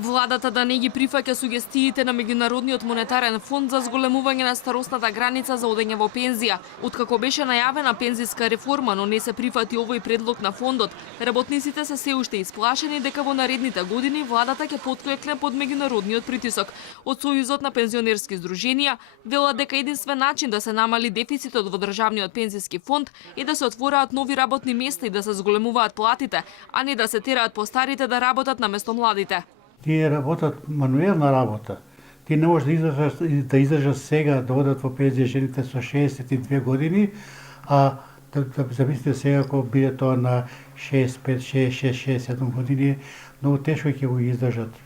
Владата да не ги прифаќа сугестиите на Меѓународниот монетарен фонд за зголемување на старосната граница за одење во пензија. Откако беше најавена пензиска реформа, но не се прифати овој предлог на фондот, работниците се уште исплашени дека во наредните години владата ќе потклекне под меѓународниот притисок. Од Сојузот на пензионерски здруженија велат дека единствен начин да се намали дефицитот во државниот пензиски фонд е да се отвораат нови работни места и да се зголемуваат платите, а не да се тераат постарите да работат наместо младите. Тие работат мануелна работа. Ти не можеш да издржаш сега да одат во пензија жените со 62 години, а да замислите сега ако биде тоа на 65, 66, 67 години, многу тешко ќе го издржат.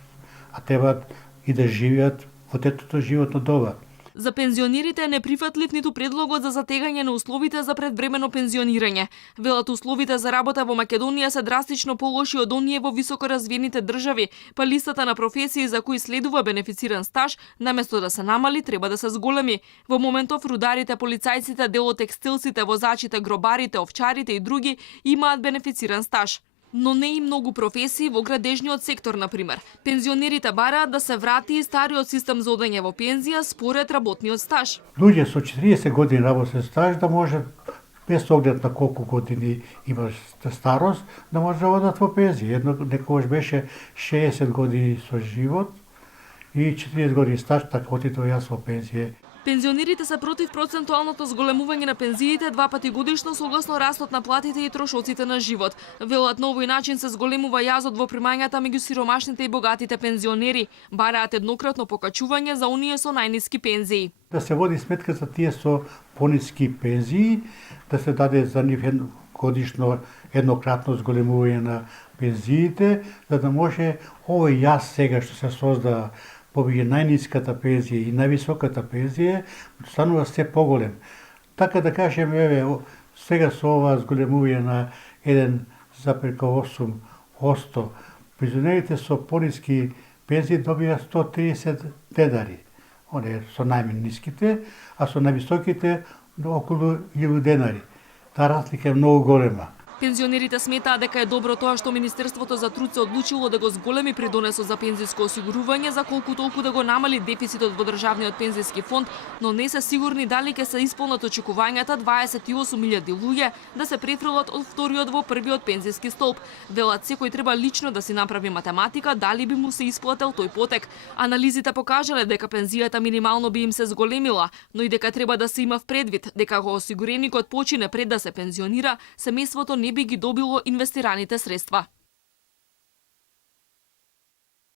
А треба и да живеат во тетото животно доба. За пензионерите е неприфатлив ниту предлогот за затегање на условите за предвремено пензионирање. Велат условите за работа во Македонија се драстично полоши од оние во високо развиените држави, па листата на професии за кои следува бенефициран стаж, наместо да се намали, треба да се зголеми. Во моментов рударите, полицајците, делотекстилците, возачите, гробарите, овчарите и други имаат бенефициран стаж. Но не и многу професии во градежниот сектор, например. Пензионерите бараат да се врати и стариот систем за одење во пензија според работниот стаж. Луѓе со 40 години работен стаж да може, без оглед на колку години имаш старост, да може да одат во пензија. Некогаш беше 60 години со живот и 40 години стаж, така отидов јас во пензија. Пензионерите се против процентуалното зголемување на пензиите 2 пати годишно согласно растот на платите и трошоците на живот. Велат на овој начин се зголемува јазот во примањата меѓу сиромашните и богатите пензионери. Бараат еднократно покачување за оние со најниски пензии. Да се води сметка за тие со пониски пензии, да се даде за нив годишно еднократно зголемување на пензиите, за да може овој јаз сега што се создава помеѓу најниската пензија и највисоката пензија, станува се поголем. Така да кажеме, еве, сега со ова зголемување на 1,8%, пензионерите со пониски пензии добија 130 денари. Оние со најниските, а со највисоките околу 1000 денари. Таа разлика е многу голема. Пензионерите сметаат дека е добро тоа што Министерството за труд се одлучило да го зголеми придонесот за пензиско осигурување за колку толку да го намали дефицитот во државниот пензиски фонд, но не се сигурни дали ќе се исполнат очекувањата 28.000 луѓе да се префрлат од вториот во првиот пензиски столб. Велат секој треба лично да си направи математика дали би му се исплател тој потек. Анализите покажале дека пензијата минимално би им се зголемила, но и дека треба да се има в предвид дека ако осигуреникот почине пред да се пензионира, семејството не би ги добило инвестираните средства.